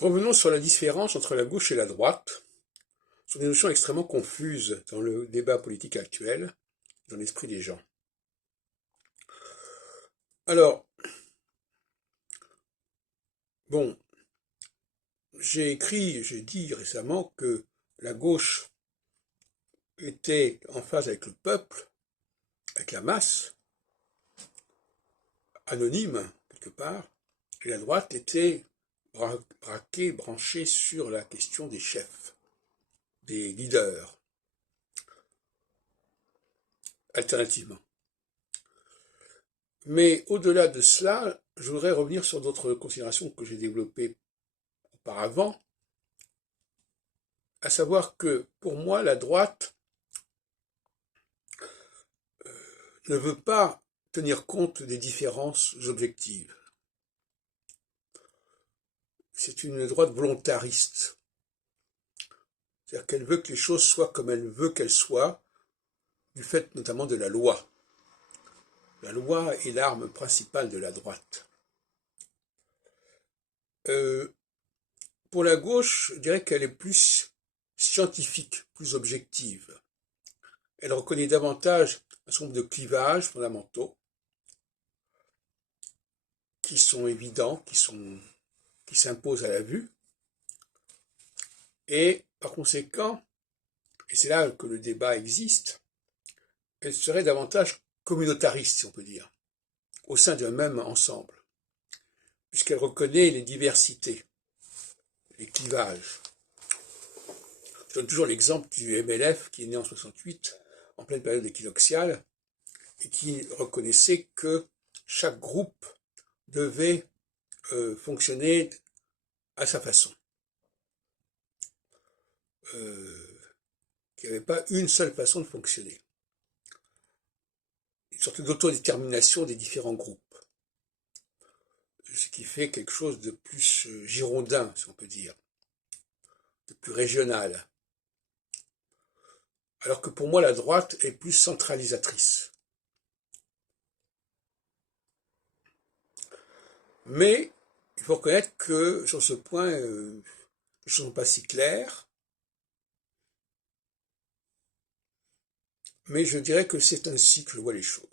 Revenons sur la différence entre la gauche et la droite. Ce sont des notions extrêmement confuses dans le débat politique actuel, dans l'esprit des gens. Alors, bon, j'ai dit récemment que la gauche était en phase avec le peuple, avec la masse, anonyme, quelque part, et la droite était branchée sur la question des chefs, des leaders, alternativement. Mais au-delà de cela, je voudrais revenir sur d'autres considérations que j'ai développées auparavant, à savoir que pour moi, la droite ne veut pas tenir compte des différences objectives. C'est une droite volontariste. C'est-à-dire qu'elle veut que les choses soient comme elle veut qu'elles soient, du fait notamment de la loi. La loi est l'arme principale de la droite. Pour la gauche, je dirais qu'elle est plus scientifique, plus objective. Elle reconnaît davantage un certain nombre de clivages fondamentaux qui sont évidents, qui s'imposent à la vue. Et par conséquent, et c'est là que le débat existe, elle serait davantage communautariste, si on peut dire, au sein d'un même ensemble, puisqu'elle reconnaît les diversités, les clivages. Je donne toujours l'exemple du MLF qui est né en 68, en pleine période équinoxiale, et qui reconnaissait que chaque groupe devait fonctionner à sa façon. Qu'il n'y avait pas une seule façon de fonctionner. Une sorte d'autodétermination des différents groupes. Ce qui fait quelque chose de plus girondin, si on peut dire, de plus régional. Alors que pour moi, la droite est plus centralisatrice. Mais il faut reconnaître que sur ce point, les choses ne sont pas si claires. Mais je dirais que c'est ainsi que je vois les choses.